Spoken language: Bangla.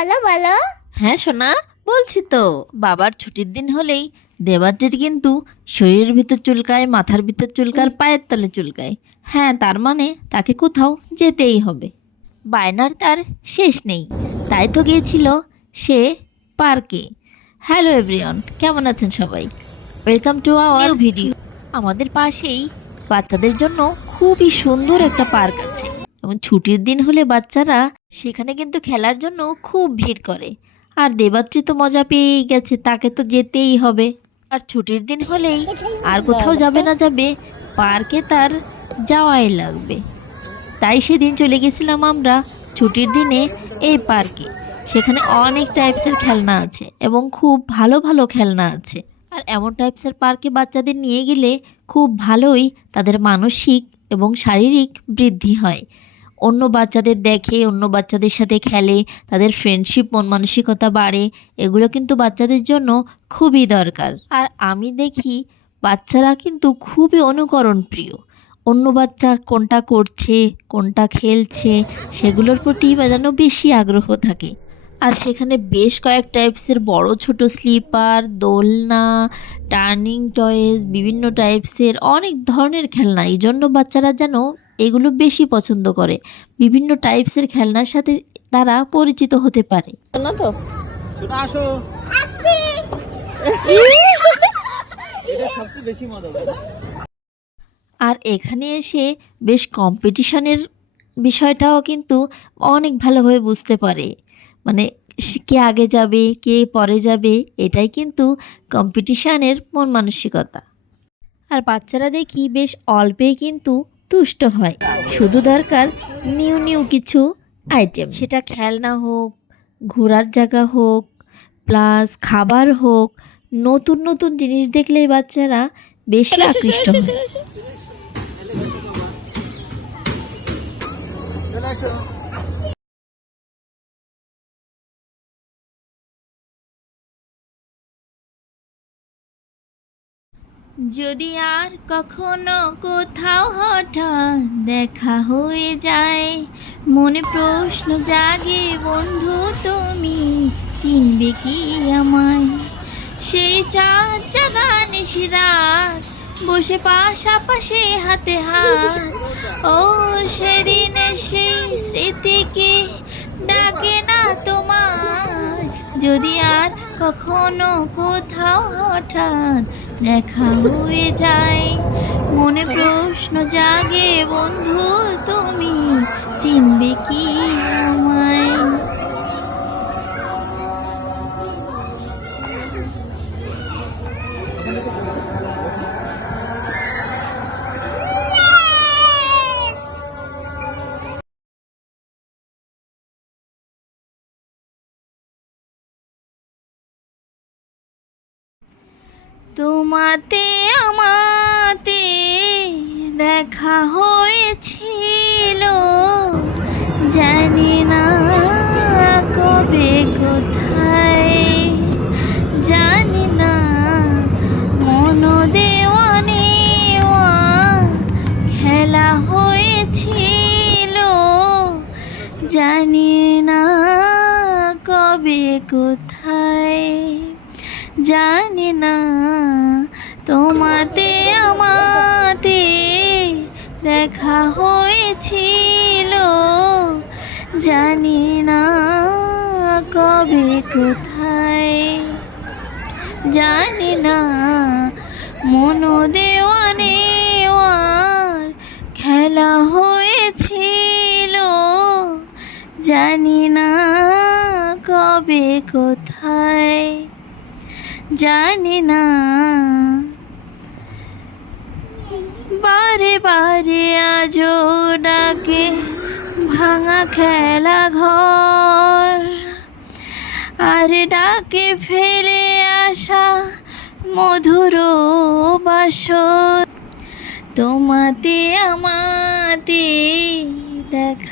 বলো বলো। হ্যাঁ সোনা, বলছি তো। বাবার ছুটির দিন হলেই দেবাদ্রির কিন্তু শরীরের ভিতর চুলকায়, মাথার ভিতর চুলকায়, পায়ের তলে চুলকায়। হ্যাঁ, তার মানে তাকে কোথাও যেতেই হবে। বায়নার তার শেষ নেই। তাই তো গিয়েছিল সে পার্কে। হ্যালো এভরিওয়ান, কেমন আছেন সবাই? Welcome to our video. আমাদের পাশেই বাচ্চাদের জন্য খুবই সুন্দর একটা পার্ক আছে এবং ছুটির দিন হলে বাচ্চারা সেখানে কিন্তু খেলার জন্য খুব ভিড় করে। আর দেবাত্রী তো মজা পেয়েই গেছে, তাকে তো যেতেই হবে। আর ছুটির দিন হলেই আর কোথাও যাবে না যাবে, পার্কে তার যাওয়াই লাগবে। তাই সেদিন চলে গেছিলাম আমরা ছুটির দিনে এই পার্কে। সেখানে অনেক টাইপসের খেলনা আছে এবং খুব ভালো ভালো খেলনা আছে। আর এমন টাইপসের পার্কে বাচ্চাদের নিয়ে গেলে খুব ভালোই তাদের মানসিক এবং শারীরিক বৃদ্ধি হয়। অন্য বাচ্চাদের দেখে, অন্য বাচ্চাদের সাথে খেলে, তাদের ফ্রেন্ডশিপ, মন মানসিকতা বাড়ে। এগুলো কিন্তু বাচ্চাদের জন্য খুবই দরকার। আর আমি দেখি বাচ্চারা কিন্তু খুবই অনুকরণ প্রিয়। অন্য বাচ্চা কোনটা করছে, কোনটা খেলছে, সেগুলোর প্রতি যেন বেশি আগ্রহ থাকে। আর সেখানে বেশ কয়েক টাইপসের বড় ছোট স্লিপার, দোলনা, টার্নিং টয়েস, বিভিন্ন টাইপসের অনেক ধরনের খেলনা। এই জন্য বাচ্চারা যেন এগুলো বেশি পছন্দ করে। বিভিন্ন টাইপসের খেলনার সাথে তারা পরিচিত হতে পারে। না তো ছোট আসো, এটা সবচেয়ে বেশি মজা লাগে। আর এখানে এসে বেশ কম্পিটিশনের বিষয়টাও কিন্তু অনেক ভালোভাবে বুঝতে পারে। মানে কে আগে যাবে, কে পরে যাবে, এটাই কিন্তু কম্পিটিশানের মন মানসিকতা। আর বাচ্চারা দেখি বেশ অল্পেই কিন্তু তুষ্ট হয়। শুধু দরকার নিউ নিউ কিছু আইটেম, সেটা খেলনা হোক, ঘোরার জায়গা হোক, প্লাস খাবার হোক। নতুন নতুন জিনিস দেখলেই বাচ্চারা বেশি আকৃষ্ট হয়। চলে আসো। যদি আর কখনো কোথাও হঠাৎ দেখা হয়ে যায়, মনে প্রশ্ন জাগে বন্ধু তুমি চিনবে কি আমায়? সেই চাঁদ জাগা নিশি রাত, বসে পাশাপাশি হাতে হাত, ও সেদিনের সেই স্মৃতিকে ডাকে না তোমার? যদি আর কখনো কোথাও হঠাৎ দেখা হয়ে যায়, মনে প্রশ্ন জাগে বন্ধু তুমি চিনবে কি আমায়? তোমাতে আমাতে দেখা হয়েছিল, জানি না কবে কোথায়, জানি না মন দেওয়া নেওয়া খেলা হয়েছিল, জানি না কবে কোথায়, জানি না তোমাতে আমাতে দেখা হয়েছিল, জানি না কবে কোথায়, জানি না মন দেওয়া নেওয়ার খেলা হয়েছিল, জানি না কবে কোথায়, জানি না। বারে বারে আজও ডাকে ভাঙা খেলা ঘর, আর ডাকে ফেলে আসা মধুর বাসর। তোমাতে আমাতে দেখা